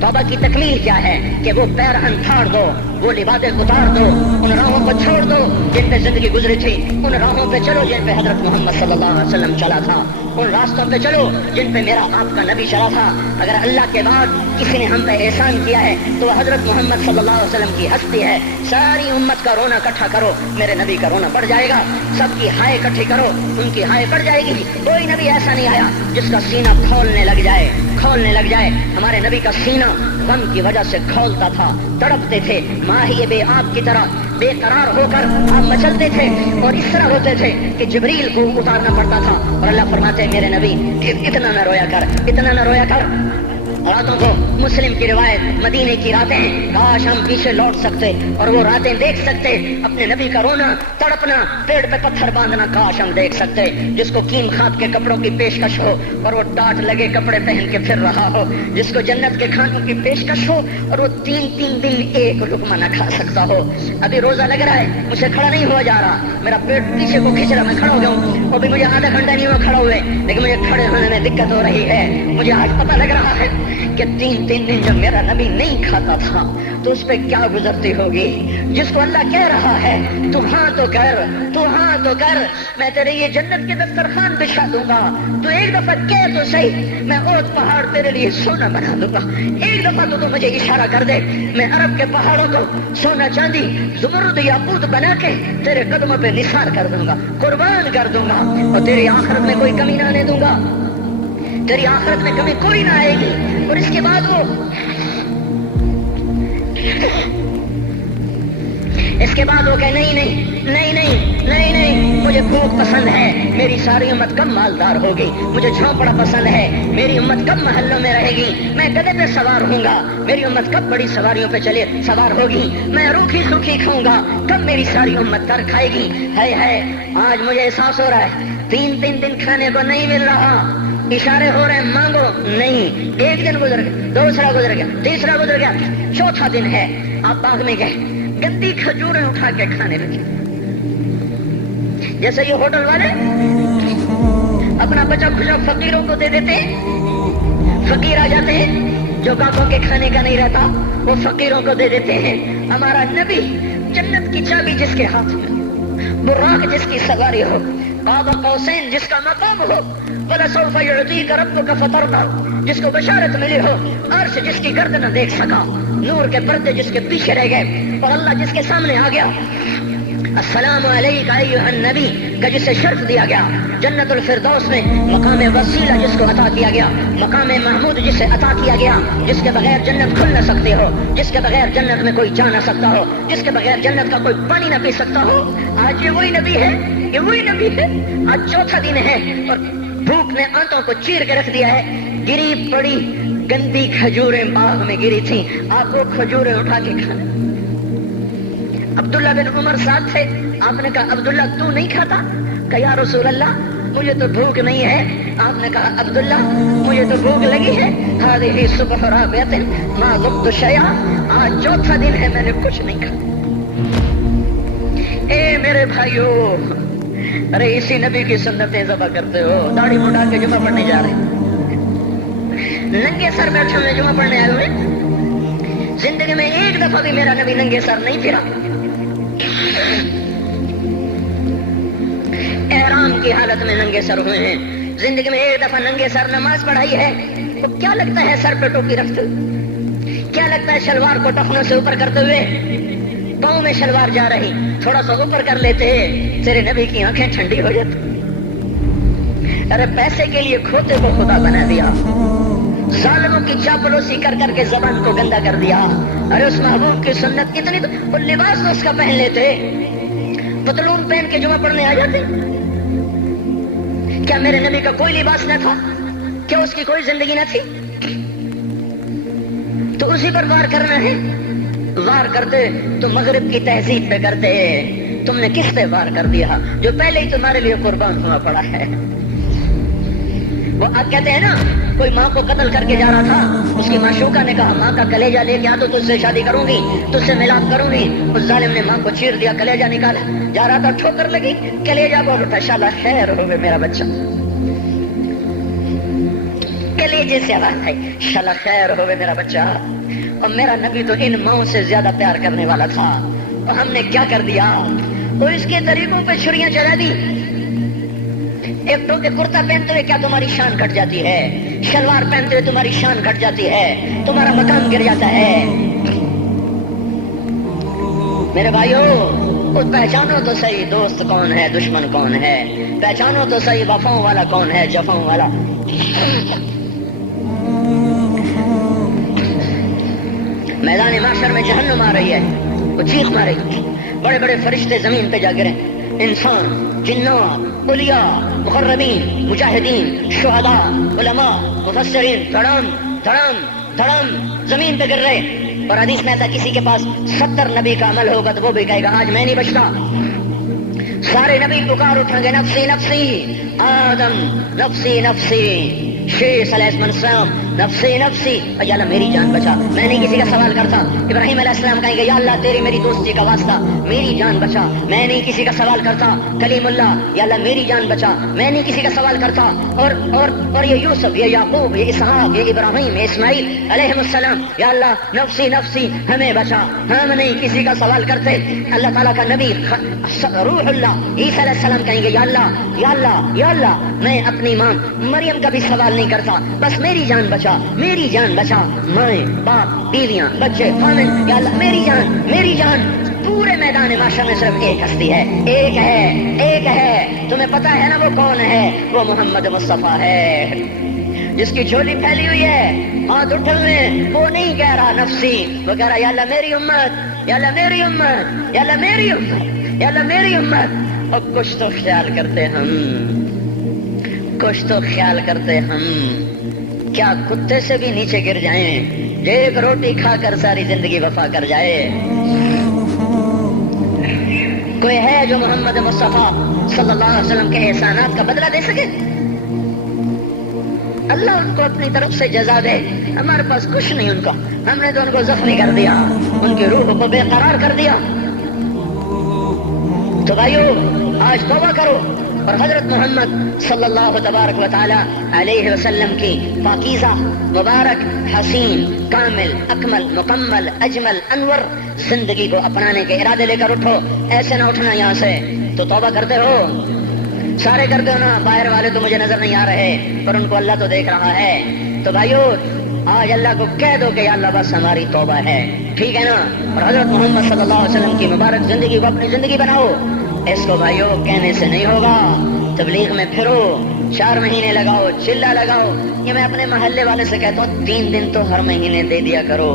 तौबा की तकमील क्या है कि वो पैर अंथाड़ दो, वो लिबासें उतार दो, उन राहों को छोड़ दो जिन पे जिंदगी गुजरी थी, उन राहों पे चलो जिन पे हजरत मोहम्मद सल्लल्लाहु अलैहि वसल्लम चला था, उन रास्तों पे चलो जिन पे मेरा आपका नबी चला था। अगर अल्लाह के बाद किसी ने हम पे एहसान किया है तो वह हजरत मोहम्मद सल्लल्लाहु अलैहि वसल्लम की हस्ती है। सारी उम्मत का रोना इकट्ठा करो, मेरे नबी का रोना बढ़ जाएगा। सबकी हाय इकट्ठी करो, उनकी हाय बढ़ जाएगी। कोई नबी ऐसा नहीं आया जिसका सीना खोलने लग जाए, खोलने लग जाए। हमारे नबी का सीना गम की वजह से खोलता था, तड़पते थे, माही बे आग की तरह बेकरार होकर आप मचलते थे और इस तरह होते थे कि जिब्रील को उतारना पड़ता था। और अल्लाह फरमाते हैं मेरे नबी इतना न रोया कर, इतना न रोया कर। रातों को मुस्लिम की रिवायत मदीने की रातें, काश हम पीछे लौट सकते और वो रातें देख सकते, अपने नबी का रोना तड़पना, पेड़ पे पत्थर बांधना काश हम देख सकते। जिसको कीम खाद के कपड़ों की पेशकश हो और वो डांट लगे कपड़े पहन के फिर रहा हो, जिसको जन्नत के खानों की पेशकश हो और वो 3-3 दिन एक लुकमा न खा सकता हो। अभी रोजा लग रहा है, मुझे खड़ा नहीं हुआ जा रहा, मेरा पेट पीछे को खींच रहा, मैं खड़ा हो गया हूँ, अभी मुझे आधा घंटा नहीं हुआ खड़ा हुए, लेकिन मुझे खड़े होने में दिक्कत हो रही है। मुझे आज पता लग रहा है कि 3-3 दिन जब मेरा नबी नहीं खाता था तो उस पर क्या गुजरती होगी। जिसको अल्लाह कह रहा है तू हाँ तो कर, तू हाँ तो कर, मैं तेरे ये जन्नत के दस्तरखान बिछा दूंगा, तू एक दफा कह तो सही, मैं ओद पहाड़ तेरे लिए सोना बना दूंगा। एक दफा तो मुझे इशारा कर दे, मैं अरब के पहाड़ों को सोना चांदी ज़ुमरुद याकूत बना के तेरे कदमों पे निसार कर दूंगा, कुर्बान कर दूंगा और तेरी आखिरत में कोई कमी ना आने दूंगा, तेरी आखिरत में कमी कोई ना आएगी। और इसके बाद वो कहे नहीं नहीं नहीं नहीं नहीं नहीं, मुझे भूख पसंद है, मेरी सारी उम्मत कब मालदार होगी, मुझे झोंपड़ा पसंद है, मेरी उम्मत कब महल्लों में रहेगी, मैं गधे पे सवार होऊंगा, मेरी उम्मत कब बड़ी सवारियों पे चले सवार होगी, मैं रूखी सूखी खाऊंगा, कब मेरी सारी उम्मत तर खाएगी। है आज मुझे एहसास हो रहा है 3-3 दिन खाने को नहीं मिल रहा, इशारे हो रहे हैं मांगो नहीं। एक दिन गुजर गया, दूसरा गुजर गया, तीसरा गुजर गया, चौथा दिन है, आप बाग में गए, गंदी खजूरें उठा के खाने लगे। जैसे ये होटल वाले अपना बचा खुचा फकीरों को दे देते, फकीर आ जाते हैं, जो गाकों के खाने का नहीं रहता वो फकीरों को दे देते हैं। हमारा नबी जन्नत की चाबी जिसके हाथ में, बुर्राक जिसकी सवारी हो, बाबा कौसैन जिसका मकाम हो, वलसौफा युअतीका रब्बुका फतरदा जिसको बशारत मिली हो, अर्श जिसकी गर्दन न देख सका, नूर के पर्दे जिसके पीछे रह गए और अल्लाह जिसके सामने आ गया, अस्सलामु अलैका अय्युहन नबी का जिसे शर्फ दिया गया, जन्नतुल फिरदौस में मकाम वसीला जिसको अता किया गया, मकाम महमूद जिसे अता किया गया, जिसके बगैर जन्नत खुल न सकती हो, जिसके बगैर जन्नत में कोई जा न सकता हो, जिसके बगैर जन्नत का कोई पानी न पी सकता हो। आज ये वही नबी है, ये वही नबी है। आज चौथा दिन है और भूख ने आंतों को चीर के रख दिया है। गिरी पड़ी गंदी खजूरें बाग में गिरी थी, आपको खजूरें उठा के खाना। अब्दुल्ला बिन उमर साथ थे, आपने कहा अब्दुल्ला तू नहीं खाता? कहा या रसूल अल्लाह मुझे तो भूख नहीं है। आपने कहा अब्दुल्ला मुझे तो भूख लगी है। हादिही सुबह राबियतिन मा ज़ुक़्तु शैआ, आज चौथा दिन है मैंने कुछ नहीं खाया। ए मेरे भाइयों, अरे इसी नबी की सुन्नतें ज़बा करते हो, दाढ़ी मुड़ा के जुमा पढ़ने जा रहे, नंगे सर बैठे हुए जुमा पढ़ने आए हुए। जिंदगी में एक दफा भी मेरा नबी नंगे सर नहीं फिरा। एहराम की हालत में नंगे सर हुए हैं। जिंदगी में एक दफा नंगे सर नमाज पढ़ाई है। तो क्या लगता है सर पे टोपी रखते, क्या लगता है शलवार को टखनों से ऊपर करते हुए, पाँव में शलवार जा रही, थोड़ा सा ऊपर कर लेते हैं, तेरे नबी की आंखें ठंडी हो जाती। अरे पैसे के लिए खोते को खुदा बना दिया, जालिमों की चापलूसी कर करके जबान को गंदा कर दिया। अरे उस महबूब की सुन्नत इतनी, तो लिबास तो उसका पहन लेते, पतलून पहन के जुमा पढ़ने आ जाते। क्या मेरे नबी का कोई लिबास न था? क्या उसकी कोई जिंदगी न थी? तो उसी पर वार करना है। वार करते तो मगरिब की तहजीब पे करते, तुमने किस पे वार कर दिया जो पहले ही तुम्हारे लिए कुर्बान हुआ पड़ा है। वो आप कहते हैं ना, कोई माँ को कत्ल करके जा रहा था, उसकी माशूका ने कहा माँ का कलेजा लेके आ तो तुझसे शादी करूंगी, तुझसे मिलाप करूंगी। उस जालिम ने माँ को चीर दिया, कलेजा निकाला, जा रहा था ठोकर लगी, कलेजा बोल उठा, शाला खैर हो गए मेरा बच्चा। कलेजा نیچے سے آواز آئی شالا خیر ہوئے میرا بچہ، اور میرا نبی تو ان ماؤں سے زیادہ پیار کرنے والا تھا، اور ہم نے کیا کر دیا؟ تو اس کے طریقوں پہ چھریاں چلا دی۔ ایک ٹوپی کرتا پہنتے ہوئے کیا تمہاری شان گھٹ جاتی ہے؟ شلوار پہنتے ہوئے تمہاری شان گھٹ جاتی ہے، تمہارا مقام گر جاتا ہے۔ میرے بھائیو، پہچانو تو صحیح دوست کون ہے، دشمن کون ہے، پہچانو تو صحیح وفاؤں والا کون ہے، جفاؤں والا۔ میدان معاشر میں جہنم آ رہی ہے، وہ چیخ مارے، بڑے بڑے فرشتے زمین پہ جا گرے، انسان، جنات، اولیاء، مقربین، مجاہدین، شہداء، علماء، مفسرین، دھڑام دھڑام دھڑام زمین پہ گر رہے۔ اور حدیث میں آتا کسی کے پاس 70 نبی کا عمل ہوگا تو وہ بھی کہے گا آج میں نہیں بچتا۔ سارے نبی پکار اٹھیں گے نفسی نفسی، آدم نفسی نفسی، شیش علیہ السلام نفسی نفسی، یا اللہ میری جان بچا، میں نہیں کسی کا سوال کرتا۔ ابراہیم علیہ السلام کہیں گے یا اللہ تیری میری دوستی کا واسطہ میری جان بچا، میں نہیں کسی کا سوال کرتا۔ کلیم اللہ، یا اللہ میری جان بچا، میں نہیں کسی کا سوال کرتا۔ اور یہ یوسف، یہ یعقوب، یہ اسحاق، یہ ابراہیم، یہ اسماعیل علیہ السلام، یا اللہ نفسی نفسی ہمیں بچا، ہم نہیں کسی کا سوال کرتے۔ اللہ تعالیٰ کا نبی روح اللہ عیسیٰ علیہ السلام کہیں گے یا اللہ یا اللہ یا اللہ میں اپنی ماں مریم کا بھی سوال نہیں کرتا، بس میری جان بچا، میری جان بچا، مائیں باپ بیویاں بچے خامن، یا اللہ میری جان میری جان۔ پورے میدان معاشر میں صرف ایک ہستی ہے، ایک ہے ایک ہے، تمہیں پتا ہے نا وہ کون ہے؟ وہ محمد مصطفیٰ ہے، جس کی جھولی پھیلی ہوئی ہے، ہاتھ اٹھلنے، وہ نہیں کہہ رہا نفسی، وہ کہہ رہا یا اللہ میری امت، یا اللہ میری امت، یا اللہ میری امت، یا اللہ میری امت۔ اور کچھ تو خیال کرتے ہم، کچھ تو خیال کرتے ہم، کیا کتے سے بھی نیچے گر جائیں، ایک روٹی کھا کر ساری زندگی وفا کر جائے؟ کوئی ہے جو محمد مصطفیٰ صلی اللہ علیہ وسلم کے احسانات کا بدلہ دے سکے؟ اللہ ان کو اپنی طرف سے جزا دے، ہمارے پاس کچھ نہیں ان کا، ہم نے تو ان کو زخمی کر دیا، ان کی روح کو بے قرار کر دیا۔ تو بھائیو آج توبہ کرو، اور حضرت محمد صلی اللہ تبارک و تعالی علیہ وسلم کی پاکیزہ مبارک حسین کامل اکمل مکمل اجمل انور زندگی کو اپنانے کے ارادے لے کر اٹھو۔ ایسے نہ اٹھنا یہاں سے، تو توبہ کرتے ہو، سارے کرتے ہو نا، باہر والے تو مجھے نظر نہیں آ رہے پر ان کو اللہ تو دیکھ رہا ہے۔ تو بھائیو آج اللہ کو کہہ دو کہ یا اللہ بس ہماری توبہ ہے، ٹھیک ہے نا؟ اور حضرت محمد صلی اللہ علیہ وسلم کی مبارک زندگی کو اپنی زندگی بناؤ۔ اس کو بھائیو کہنے سے نہیں ہوگا، تبلیغ میں پھرو، 4 مہینے لگاؤ، چلا لگاؤ۔ یہ میں اپنے محلے والے سے کہتا ہوں 3 دن تو ہر مہینے دے دیا کرو،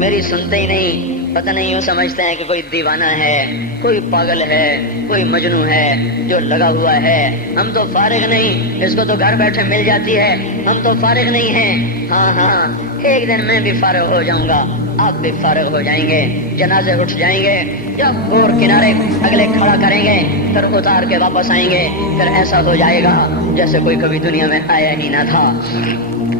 میری سنتے ہی نہیں، پتہ نہیں یوں سمجھتے ہیں کہ کوئی دیوانہ ہے، کوئی پاگل ہے، کوئی مجنون ہے جو لگا ہوا ہے۔ ہم تو فارغ نہیں، اس کو تو گھر بیٹھے مل جاتی ہے، ہم تو فارغ نہیں ہیں۔ ہاں ایک دن میں بھی فارغ ہو جاؤں گا، آپ بھی فارغ ہو جائیں گے، جنازے اٹھ جائیں گے، جب اور کنارے اگلے کھڑا کریں گے پھر اتار کے واپس آئیں گے، پھر ایسا ہو جائے گا جیسے کوئی کبھی دنیا میں آیا ہی نہ تھا۔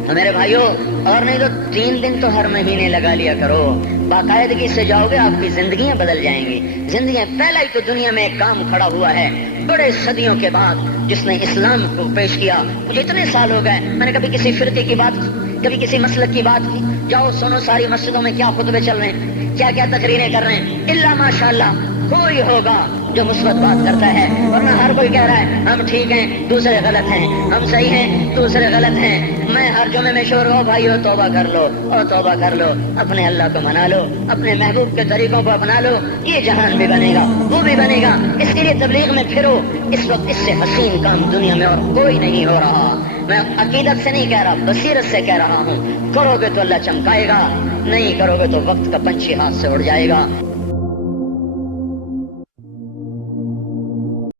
تو میرے بھائیوں، اور نہیں تو 3 دن تو ہر مہینے لگا لیا کرو، باقاعدگی سے جاؤ گے، آپ کی زندگیاں بدل جائیں گی، زندگیاں۔ پہلا ہی تو دنیا میں ایک کام کھڑا ہوا ہے بڑے صدیوں کے بعد، جس نے اسلام کو پیش کیا۔ مجھے اتنے سال ہو گئے، میں نے کبھی کسی فرقے کی بات، کبھی کسی مسلک کی بات کی؟ جاؤ سنو ساری مسجدوں میں کیا خطبے چل رہے ہیں، کیا کیا تقریریں کر رہے ہیں، الا ماشاءاللہ کوئی ہوگا جو مثبت بات کرتا ہے، ورنہ ہر کوئی کہہ رہا ہے ہم ٹھیک ہیں دوسرے غلط ہیں، ہم صحیح ہیں دوسرے غلط ہیں۔ میں ہر جمعے میں شور ہو بھائیو توبہ کر لو، اور توبہ کر لو، اپنے اللہ کو منا لو، اپنے محبوب کے طریقوں کو اپنا لو، یہ جہان بھی بنے گا، وہ بھی بنے گا۔ اس کے لیے تبلیغ میں پھرو، اس وقت اس سے حسین کام دنیا میں اور کوئی نہیں ہو رہا۔ میں عقیدت سے نہیں کہہ رہا، بصیرت سے کہہ رہا ہوں، کرو گے تو اللہ چمکائے گا، نہیں کرو گے تو وقت کا پنچھی ہاتھ سے اڑ جائے گا۔